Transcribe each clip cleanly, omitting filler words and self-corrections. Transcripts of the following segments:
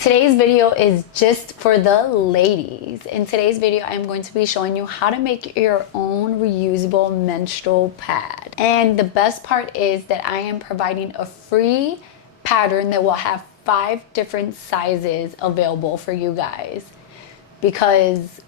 Today's video is just for the ladies. In today's video, I'm going to be showing you how to make your own reusable menstrual pad. And the best part is that I am providing a free pattern that will have 5 different sizes available for you guys. Because,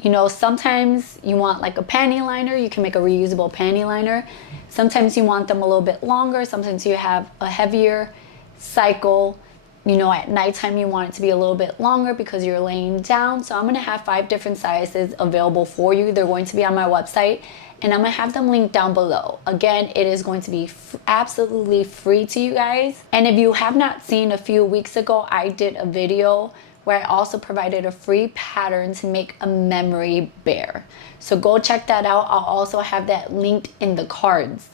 you know, sometimes you want like a panty liner, you can make a reusable panty liner. Sometimes you want them a little bit longer, sometimes you have a heavier cycle. You know, at nighttime you want it to be a little bit longer because you're laying down. So I'm going to have 5 different sizes available for you. They're going to be on my website and I'm going to have them linked down below. Again, it is going to be absolutely free to you guys. And if you have not seen, a few weeks ago I did a video where I also provided a free pattern to make a memory bear. So go check that out. I'll also have that linked in the cards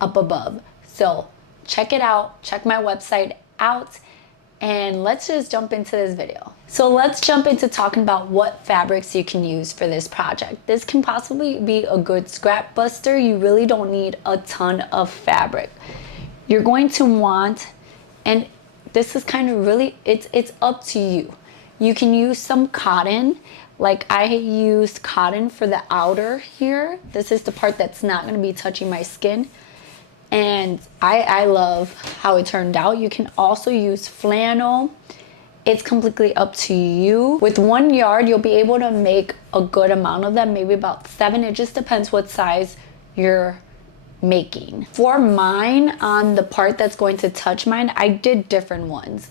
up above. So check it out, check my website out. And let's just jump into this video. So let's jump into talking about what fabrics you can use for this project. This can possibly be a good scrap buster. You really don't need a ton of fabric. You're going to want, and this is kind of really, it's up to you. You can use some cotton. Like I used cotton for the outer here. This is the part that's not going to be touching my skin. And I love how it turned out. You can also use flannel. It's completely up to you. With 1 yard, you'll be able to make a good amount of them, maybe about 7. It just depends what size you're making. For mine, on the part that's going to touch mine, I did different ones.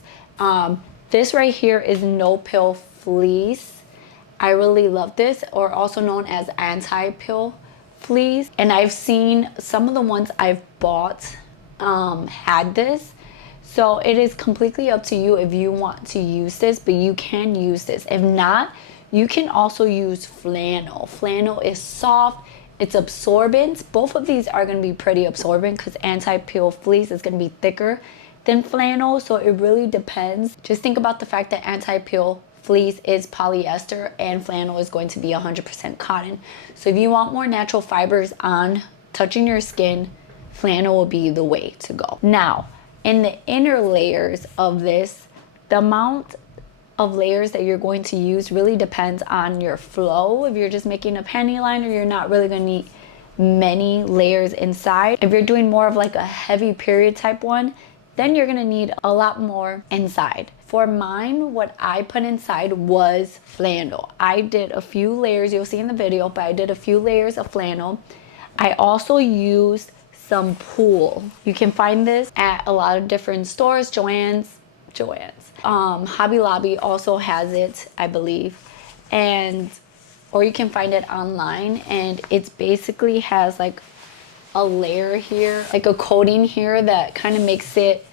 This right here is no-pill fleece. I really love this, or also known as anti-pill fleece. And I've seen some of the ones I've bought had this, so it is completely up to you if you want to use this, but you can use this. If not, you can also use flannel. Flannel is soft, it's absorbent. Both of these are going to be pretty absorbent because anti-pill fleece is going to be thicker than flannel, so it really depends. Just think about the fact that anti-pill fleece is polyester and flannel is going to be 100% cotton. So if you want more natural fibers on touching your skin, flannel will be the way to go. Now, in the inner layers of this, the amount of layers that you're going to use really depends on your flow. If you're just making a panty liner, you're not really going to need many layers inside. If you're doing more of like a heavy period type one, then you're going to need a lot more inside. For mine, what I put inside was flannel. I did a few layers, you'll see in the video, but I did a few layers of flannel. I also used some pool. You can find this at a lot of different stores. Joann's. Hobby Lobby also has it, I believe. Or you can find it online, and it basically has like a layer here, like a coating here that kind of makes it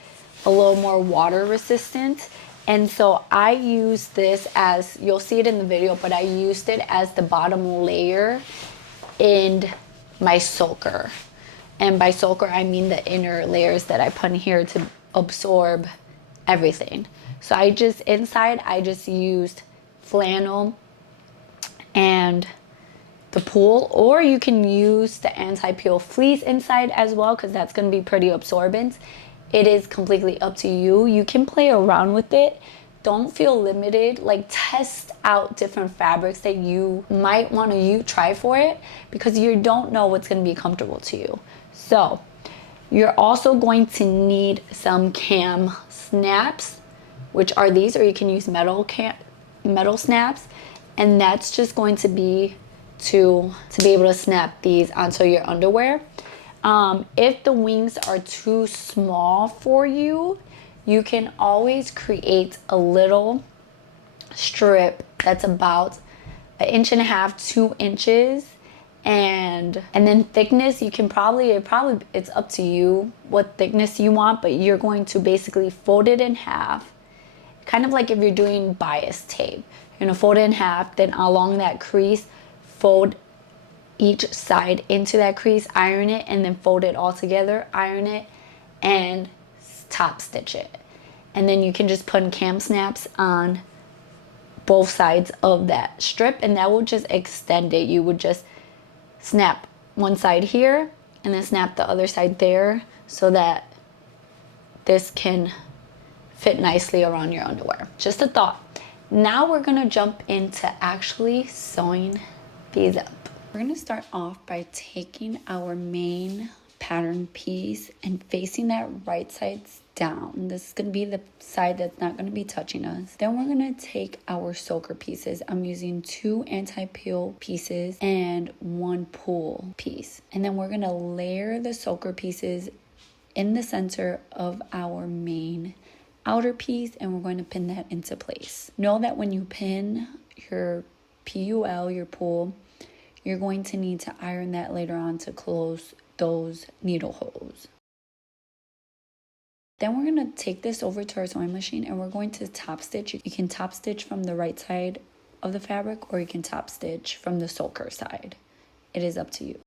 a little more water resistant. And so I use this as, you'll see it in the video, but I used it as the bottom layer in my soaker. And by soaker, I mean the inner layers that I put in here to absorb everything. So inside, I just used flannel and the pool, or you can use the anti-peel fleece inside as well, because that's going to be pretty absorbent. It is completely up to you. You can play around with it. Don't feel limited. Like, test out different fabrics that you might want to try for it, because you don't know what's going to be comfortable to you. So you're also going to need some cam snaps, which are these, or you can use metal snaps, and that's just going to be to be able to snap these onto your underwear. If the wings are too small for you, you can always create a little strip that's about 1.5 to 2 inches, and then thickness, you can it's up to you what thickness you want, but you're going to basically fold it in half, kind of like if you're doing bias tape. You're gonna fold it in half, then along that crease, fold each side into that crease, iron it, and then fold it all together, iron it, and top stitch it. And then you can just put cam snaps on both sides of that strip, and that will just extend it. You would just snap one side here and then snap the other side there, so that this can fit nicely around your underwear. Just a thought. Now we're gonna jump into actually sewing these up. We're gonna start off by taking our main pattern piece and facing that right side down. This is gonna be the side that's not gonna be touching us. Then we're gonna take our soaker pieces. I'm using 2 anti-peel pieces and 1 pull piece. And then we're gonna layer the soaker pieces in the center of our main outer piece, and we're going to pin that into place. Know that when you pin your PUL, your pull, you're going to need to iron that later on to close those needle holes. Then we're going to take this over to our sewing machine and we're going to top stitch. You can top stitch from the right side of the fabric or you can top stitch from the soaker side. It is up to you.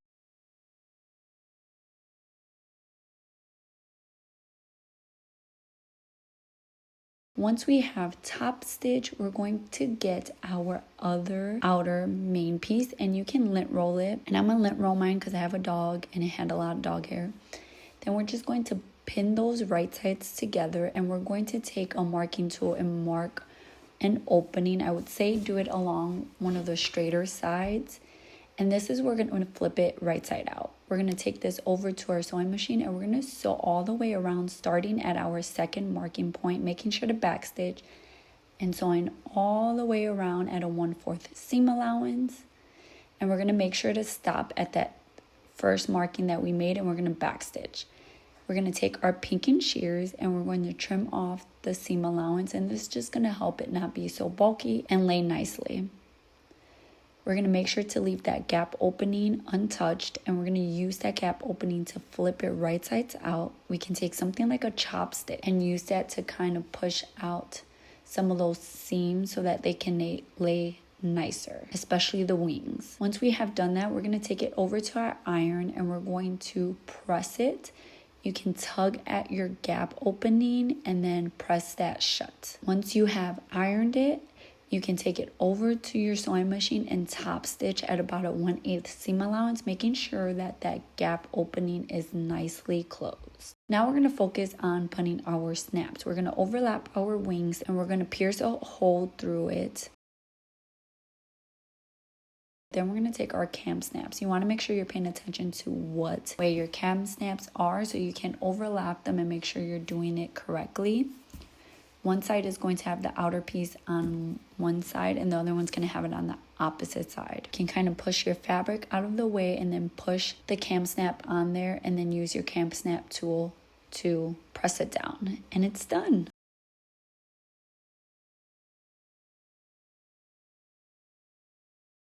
Once we have top stitch, we're going to get our other outer main piece, and you can lint roll it. And I'm gonna lint roll mine because I have a dog and it had a lot of dog hair. Then we're just going to pin those right sides together, and we're going to take a marking tool and mark an opening. I would say do it along one of the straighter sides. And this is where we're going to flip it right side out. We're going to take this over to our sewing machine and we're going to sew all the way around, starting at our second marking point, making sure to backstitch and sewing all the way around at a 1/4 seam allowance. And we're going to make sure to stop at that first marking that we made, and we're going to backstitch. We're going to take our pinking shears and we're going to trim off the seam allowance, and this is just going to help it not be so bulky and lay nicely. We're going to make sure to leave that gap opening untouched, and we're going to use that gap opening to flip it right sides out. We can take something like a chopstick and use that to kind of push out some of those seams so that they can lay nicer, especially the wings. Once we have done that, we're going to take it over to our iron and we're going to press it. You can tug at your gap opening and then press that shut. Once you have ironed it, you can take it over to your sewing machine and top stitch at about a 1/8 seam allowance, making sure that that gap opening is nicely closed. Now we're going to focus on putting our snaps. We're going to overlap our wings and we're going to pierce a hole through it. Then we're going to take our cam snaps. You want to make sure you're paying attention to what way your cam snaps are so you can overlap them and make sure you're doing it correctly. One side is going to have the outer piece on one side and the other one's going to have it on the opposite side. You can kind of push your fabric out of the way and then push the cam snap on there and then use your cam snap tool to press it down, and it's done.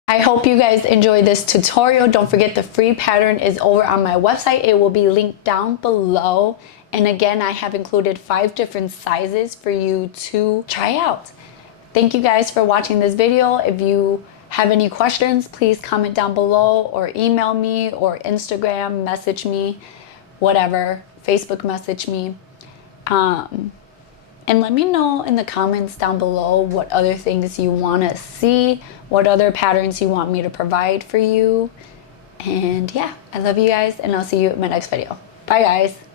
I hope you guys enjoyed this tutorial. Don't forget the free pattern is over on my website. It will be linked down below. And again, I have included 5 different sizes for you to try out. Thank you guys for watching this video. If you have any questions, please comment down below or email me or Instagram, message me, whatever, Facebook message me. And let me know in the comments down below what other things you want to see, what other patterns you want me to provide for you. And yeah, I love you guys, and I'll see you in my next video. Bye guys.